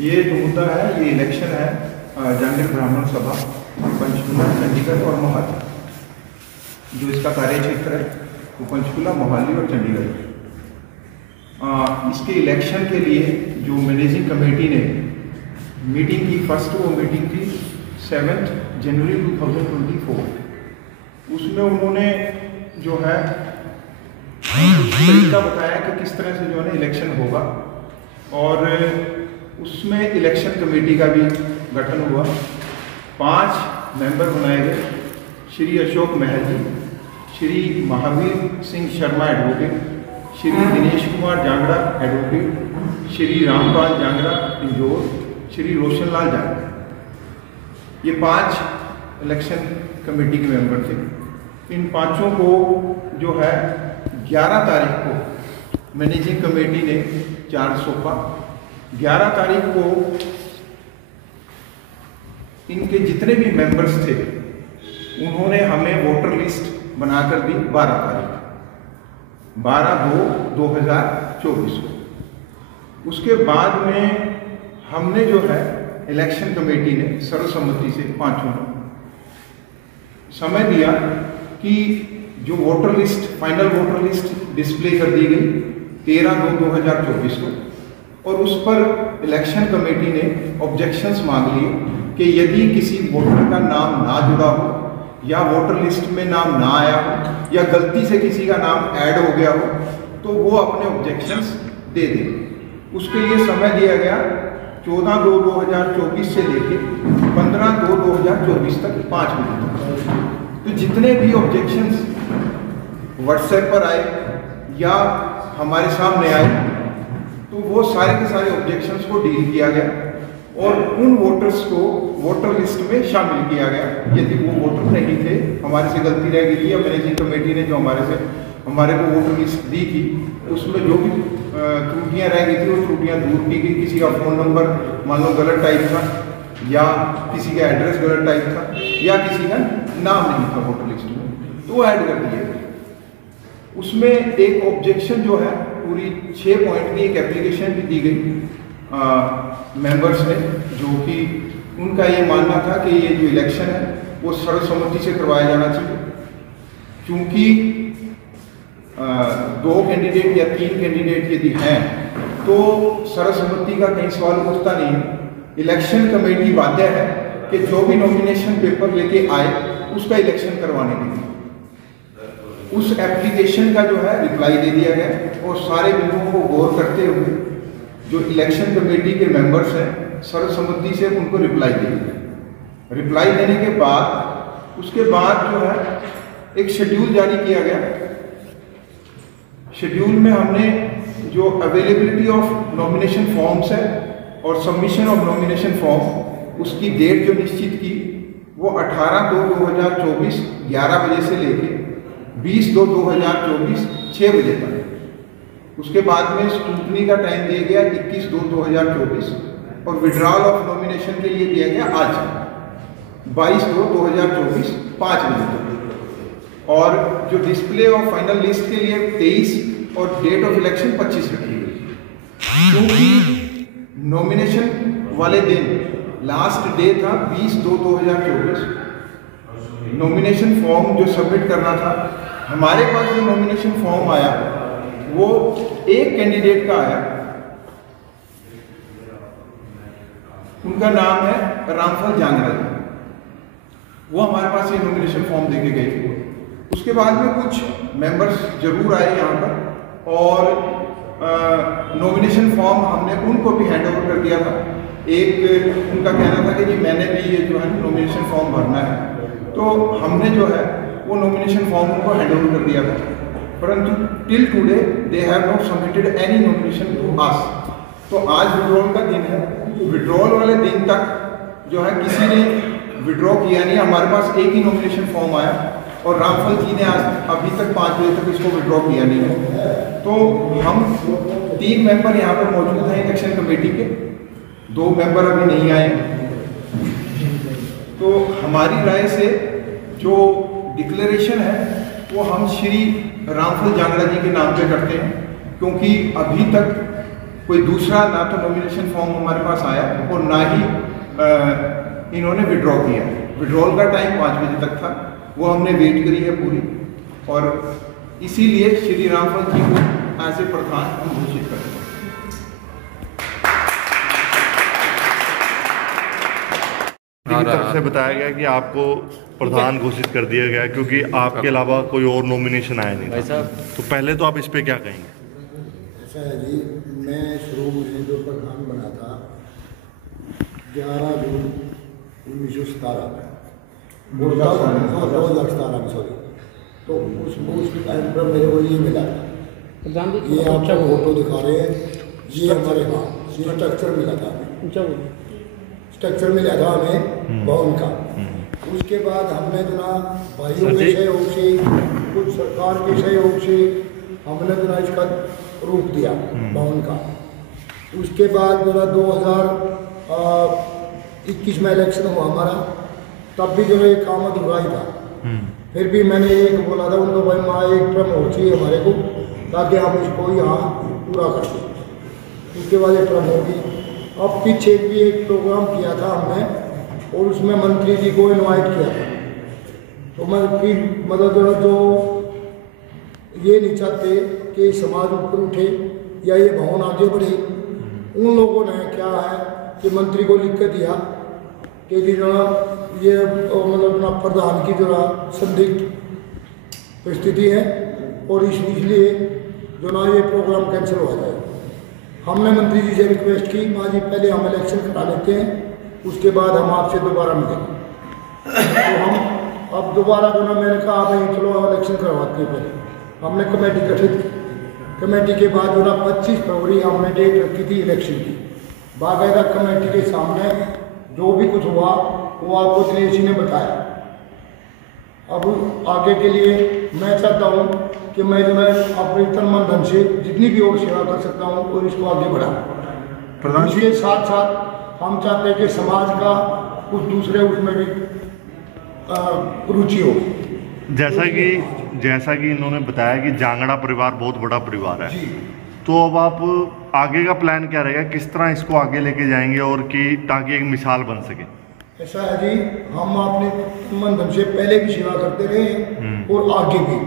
ये जो मुद्दा है ये इलेक्शन है जहांगीर ब्राह्मण सभा पंचकुला, चंडीगढ़ और मोहाली। जो इसका कार्य क्षेत्र है वो पंचकुला, मोहाली और चंडीगढ़। इसके इलेक्शन के लिए जो मैनेजिंग कमेटी ने मीटिंग की, फर्स्ट वो मीटिंग थी 7 जनवरी 2024। उसमें उन्होंने जो है तरीका बताया कि किस तरह से जो है इलेक्शन होगा, और उसमें इलेक्शन कमेटी का भी गठन हुआ। 5 मेंबर बनाए गए। श्री अशोक महल जी, श्री महावीर सिंह शर्मा एडवोकेट, श्री दिनेश कुमार जांगड़ा एडवोकेट, श्री रामपाल जांगड़ा इंजोर, श्री रोशन लाल जांगड़ा। ये 5 इलेक्शन कमेटी के मेंबर थे। इन 5 को जो है 11 तारीख को मैनेजिंग कमेटी ने चार्ज सौंपा। 11 तारीख को इनके जितने भी मेंबर्स थे उन्होंने हमें वोटर लिस्ट बनाकर दी 12 तारीख 12/2/2024 को। उसके बाद में हमने जो है इलेक्शन कमेटी ने सर्वसम्मति से 5 ने समय दिया कि जो voter list, final voter list display कर दी गई 13/2/2024 को, और उस पर इलेक्शन कमेटी ने ऑब्जेक्शंस मांग लिए कि यदि किसी वोटर का नाम ना जुड़ा हो या वोटर लिस्ट में नाम ना आया हो या गलती से किसी का नाम ऐड हो गया हो तो वो अपने ऑब्जेक्शंस दे दें। उसके लिए समय दिया गया 14/2/2024 से लेके 15/2/2024 तक 5 बजे तक। तो जितने भी ऑब्जेक्शंस व्हाट्सएप पर आए या हमारे सामने आए तो वो सारे के सारे ऑब्जेक्शंस को डील किया गया और उन वोटर्स को वोटर लिस्ट में शामिल किया गया। यदि वो वोटर नहीं थे, हमारे से गलती रह गई थी या मैनेजिंग कमेटी ने जो हमारे को वोटर लिस्ट दी थी उसमें जो भी त्रुटियां रह गई थी वो त्रुटियां दूर की गई। किसी का फ़ोन नंबर मान लो गलत टाइप था या किसी का एड्रेस गलत टाइप था या किसी का नाम नहीं था वोटर लिस्ट में, तो वो ऐड कर दिए गए। उसमें एक ऑब्जेक्शन जो है पूरी 6 पॉइंट की एक एप्लीकेशन भी दी गई मेंबर्स ने, जो कि उनका ये मानना था कि ये जो इलेक्शन है वो सर्वसम्मति से करवाया जाना चाहिए, क्योंकि 2 कैंडिडेट या 3 कैंडिडेट यदि हैं तो सर्वसम्मति का कहीं सवाल उठता नहीं है। इलेक्शन कमेटी बाध्य है कि जो भी नॉमिनेशन पेपर लेके आए उसका इलेक्शन करवाने के लिए उस एप्लीकेशन का जो है रिप्लाई दे दिया गया और सारे बिंदुओं को गौर करते हुए जो इलेक्शन कमेटी के मेंबर्स हैं सर्वसम्मति से उनको रिप्लाई दे दिया। रिप्लाई देने के बाद उसके बाद जो है एक शेड्यूल जारी किया गया। शेड्यूल में हमने जो अवेलेबिलिटी ऑफ नॉमिनेशन फॉर्म्स है और सबमिशन ऑफ नॉमिनेशन फॉर्म उसकी डेट जो निश्चित की वो 18/2/2024 11 बजे से लेके 20/2/2024 6 बजे तक। उसके बाद में स्क्रूटनी का टाइम दिया गया 21/2/2024 और विड्रॉल ऑफ नॉमिनेशन के लिए दिया गया आज 22/2/2024 5 बजे तक। और जो डिस्प्ले ऑफ फाइनल लिस्ट के लिए 23 और डेट ऑफ इलेक्शन 25 रखी गई, क्योंकि नॉमिनेशन वाले दिन लास्ट डे था 20/2/2024। नॉमिनेशन फॉर्म जो सबमिट करना था, हमारे पास जो नॉमिनेशन फॉर्म आया वो एक कैंडिडेट का आया, उनका नाम है रामपाल जांगड़ा। वो हमारे पास ये नॉमिनेशन फॉर्म देके गए थे। उसके बाद में कुछ मेंबर्स जरूर आए यहाँ पर और नॉमिनेशन फॉर्म हमने उनको भी हैंड ओवर कर दिया था। एक उनका कहना था कि जी मैंने भी ये जो है नॉमिनेशन फॉर्म भरना है, तो हमने जो है वो नॉमिनेशन फॉर्म उनको हैंड ओवर कर दिया था, परंतु till today they have not submitted any nomination to us. तो आज विड्रॉल का दिन है। विड्रॉल वाले दिन तक जो है किसी ने विड्रॉ किया नहीं। हमारे पास एक ही नॉमिनेशन फॉर्म आया और रामपाल जी ने आज अभी तक 5 बजे तक इसको विड्रॉ किया नहीं है। तो हम 3 मेंबर यहाँ पर मौजूद हैं इलेक्शन कमेटी के, 2 मेंबर अभी नहीं आए। तो हमारी राय से जो डिक्लेरेशन है वो हम श्री रामपाल जांगड़ा जी के नाम पे करते हैं, क्योंकि अभी तक कोई दूसरा ना तो नॉमिनेशन फॉर्म हमारे पास आया और ना ही इन्होंने विड्रॉ किया। विड्रॉल का टाइम 5 बजे तक था, वो हमने वेट करी है पूरी, और इसीलिए श्री रामफल जी को एज ए प्रधान हम घोषित करते हैं। की तरफ से बताया गया कि आपको प्रधान घोषित कर दिया गया क्योंकि आपके अलावा कोई और नॉमिनेशन आया नहीं था। तो पहले तो आप इस पे क्या कहेंगे? ऐसा है जी, मैं शुरू में जो प्रधान बना था 11 जून 1917 में, 2017 में, सॉरी, तो उस टाइम पर मेरे को ये मिला था। ये आपको फोटो दिखा रहे हैं, ये हमारे पास ये स्ट्रक्चर मिला था हमें, स्ट्रक्चर मिला था हमें भवन का। उसके बाद हमने जना भाइयों के सहयोग से, कुछ सरकार के सहयोग से हमने जना इसका रूप दिया भवन का। उसके बाद जना 2021 में इलेक्शन हुआ हमारा, तब भी जो है काम अधूरा ही था। फिर भी मैंने एक बोला था उनको, भाई माँ एक टर्म हो चाहिए हमारे को, ताकि हम इसको यहाँ पूरा कर दें। उसके बाद एक टर्म होगी। अब पीछे भी एक प्रोग्राम किया था हमने, और उसमें मंत्री जी को इनवाइट किया था। तो मैं फिर मतलब जो ये नहीं चाहते कि समाज ऊपर उठे या ये भवन आगे बढ़े, उन लोगों ने क्या है कि मंत्री को लिख कर दिया कि जो ये मतलब प्रधान की जो संदिग्ध परिस्थिति है, और इसलिए जो ना ये प्रोग्राम कैंसिल हो जाए। हमने मंत्री जी से रिक्वेस्ट की, माँ जी पहले हम इलेक्शन करा लेते हैं, उसके बाद हम आपसे दोबारा मिलेंगे। तो हम अब दोबारा जो ना मैंने कहा भाई चलो इलेक्शन करवाते हैं। पहले हमने कमेटी गठित की, कमेटी के बाद जो ना 25 फरवरी हमने डेट रखी थी इलेक्शन की। बाकायदा कमेटी के सामने जो भी कुछ हुआ वो आपको दिनेश जी ने बताया। अब आगे के लिए मैं चाहता हूँ कि मैं जो है अपने तन मन धन से जितनी भी और सेवा कर सकता हूँ और इसको आगे बढ़ाऊँ। इसके साथ साथ हम चाहते हैं कि समाज का कुछ दूसरे उसमें भी रुचि हो। जैसा कि इन्होंने बताया कि जांगड़ा परिवार बहुत बड़ा परिवार है, तो अब आप आगे का प्लान क्या रहेगा, किस तरह इसको आगे लेके जाएंगे और कि ताकि एक मिसाल बन सके? ऐसा है जी, हम अपने मन धन से पहले भी सेवा करते रहे और आगे भी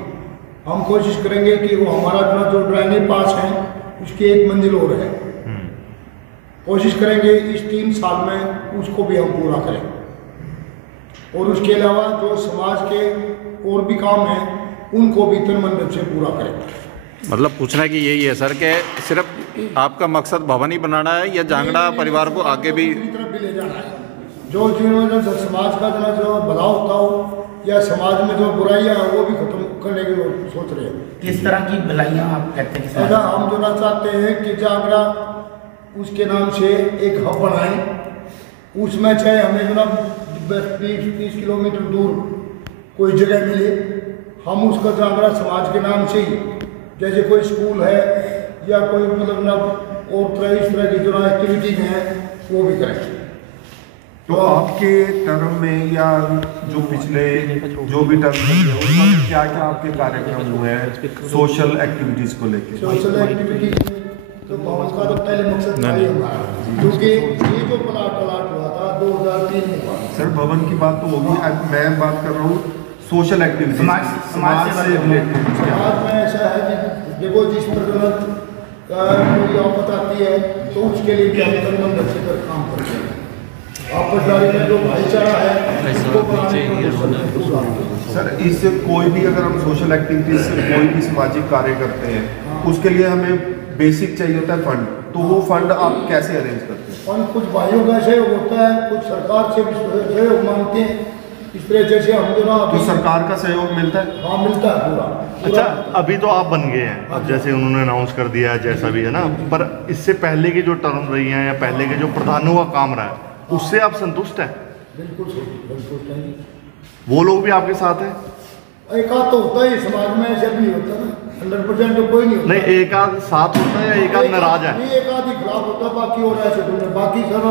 हम कोशिश करेंगे कि वो हमारा जो ड्राइनेज पास है उसकी एक मंजिल और है, कोशिश करेंगे इस 3 साल में उसको भी हम पूरा करें। और उसके अलावा जो समाज के और भी काम हैं उनको भी तन मन धन से पूरा करें। मतलब पूछना कि यही है सर कि सिर्फ आपका मकसद भवन ही बनाना है या जांगड़ा परिवार को आगे भी तरफ भी ले जाना है। जो समाज का जो भला होता हो या समाज में जो बुराइयां हैं वो भी खत्म करने की सोच रहे हैं। किस तरह की भलाइयाँ आप कहते हैं? ऐसा हम जो ना चाहते हैं कि जांगड़ा उसके नाम से एक हब बनाए, उसमें चाहे हमें जो ना 20-30 किलोमीटर दूर कोई जगह मिले, हम उसका जांगड़ा समाज के नाम से ही, जैसे कोई स्कूल है या कोई मतलब ना और तरह इस तरह की जो ना एक्टिविटीज हैं वो भी करें। तो आपके टर्म में या जो पिछले जो भी टर्म में उसमें क्या क्या आपके कार्यक्रम हुए हैं सोशल एक्टिविटीज़ को लेकर? सोशल एक्टिविटीज तो भवन का तो पहले मकसद था ही हमारा, क्योंकि ये जो प्लाट हुआ था 2003 में हुआ। सर भवन की बात तो होगी, मैं बात कर रहा हूँ सोशल एक्टिविटीज, समाज से रिलेटेड। समाज में ऐसा है कि देखो जिस पर कोई आफत आती है तो उसके लिए भी हम तन मन से काम करते हैं। आपसदारी में जो भाईचारा है उसको बढ़ाने का। सर इससे कोई भी अगर हम सोशल एक्टिविटीज से कोई भी सामाजिक कार्य करते हैं उसके लिए हमें बेसिक चाहिए होता है फंड, तो वो फंड आप कैसे अरेंज करते हैं? फंड कुछ भाइयों का सहयोग होता है, कुछ सरकार से भी सहयोग मांगते हैं। इस तरह जैसे हम जो ना तो सरकार का सहयोग मिलता है? हाँ मिलता है पूरा। अच्छा, अभी तो आप बन गए हैं, अब जैसे उन्होंने अनाउंस कर दिया है जैसा भी है ना, पर इससे पहले की जो टर्म रही हैं या पहले के जो प्रधानों का काम रहा है उससे आप संतुष्ट हैं? बिल्कुल संतुष्ट हैं। वो लोग भी आपके साथ हैं? एक आध तो होता है समाज में, ऐसा भी होता है ना, 100% तो कोई नहीं होता। नहीं, एक आध साथ होता है या एक आध नाराज है? एक आध ही खिलाफ होता, बाकी और ऐसे बाकी सर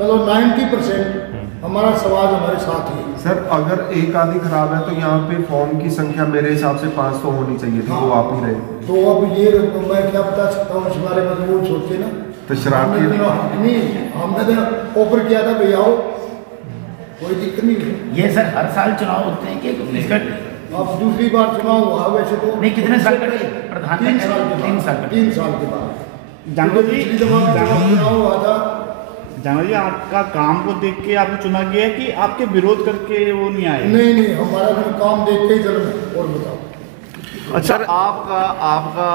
मतलब 90% हमारा समाज हमारे साथ ही है। सर अगर एक आदि खराब है तो यहाँ पे फॉर्म की संख्या मेरे हिसाब से 500 होनी चाहिए थी, वो आप ही रहे। तो अब ये मैं क्या बता सकता हूँ, इस बारे में वो सोचे ना तो शरारती हमने तो ऑफर किया था भैया आओ, कोई दिक्कत नहीं। ये सर हर साल चुनाव होते हैं कि इसका अब दूसरी बार चुनाव हुआ वैसे तो नहीं, कितने साल का प्रधान? 3 साल के बाद। 3 साल का। 3 साल के बाद जानवर जी, पिछली दफा चुनाव हुआ था। जानवर जी, आपका काम को देख के आपने चुना गया है कि आपके विरोध करके वो नहीं आए? नहीं नहीं, हमारा तो काम देख के ही चलो। और बताओ। अच्छा, आपका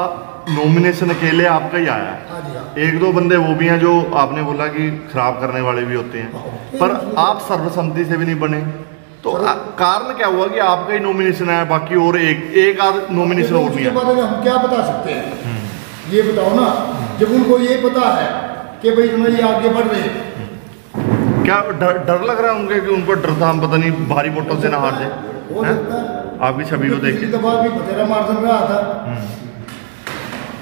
नॉमिनेशन अकेले आपका ही आया है? हाँ जी, हाँ। 1-2 बंदे वो भी हैं जो आपने बोला कि खराब करने वाले भी होते हैं, पर आप सर्वसम्मति से भी नहीं बने, तो कारण क्या हुआ कि आपका ही नॉमिनेशन आया, बाकी और एक आध नॉमिनेशन और नहीं आया? हम क्या बता सकते हैं, ये बताओ ना। जब उनको ये पता है कि भाई तुम्हारी आगे बढ़ रहे हैं, क्या डर लग रहा है उनके कि उनको डर था हम पता नहीं भारी वोटों से ना हार जाए? हो सकता है। आपकी छवि को देख के पिछली दफा भी बतेरा मार्जिन रहा था,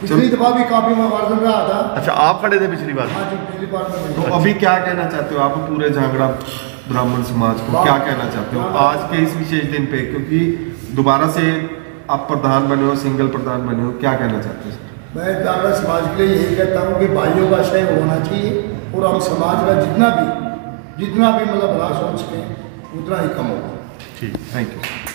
पिछली दफा भी काफी मार्जिन रहा था। अच्छा, आप खड़े थे पिछली बार? हाँ जी, पिछली बार में। तो अभी क्या कहना चाहते हो आप पूरे झांगड़ा ब्राह्मण समाज को, क्या कहना चाहते हो आज के इस विशेष दिन पे, क्योंकि दोबारा से आप प्रधान बने हो, सिंगल प्रधान बने हो, क्या कहना चाहते हो? मैं झांगड़ा समाज के लिए यही कहता हूँ कि भाइयों का सहयोग होना चाहिए, और हम समाज का जितना भी मतलब भला सोच सकें उतना ही कम होगा। ठीक, थैंक यू।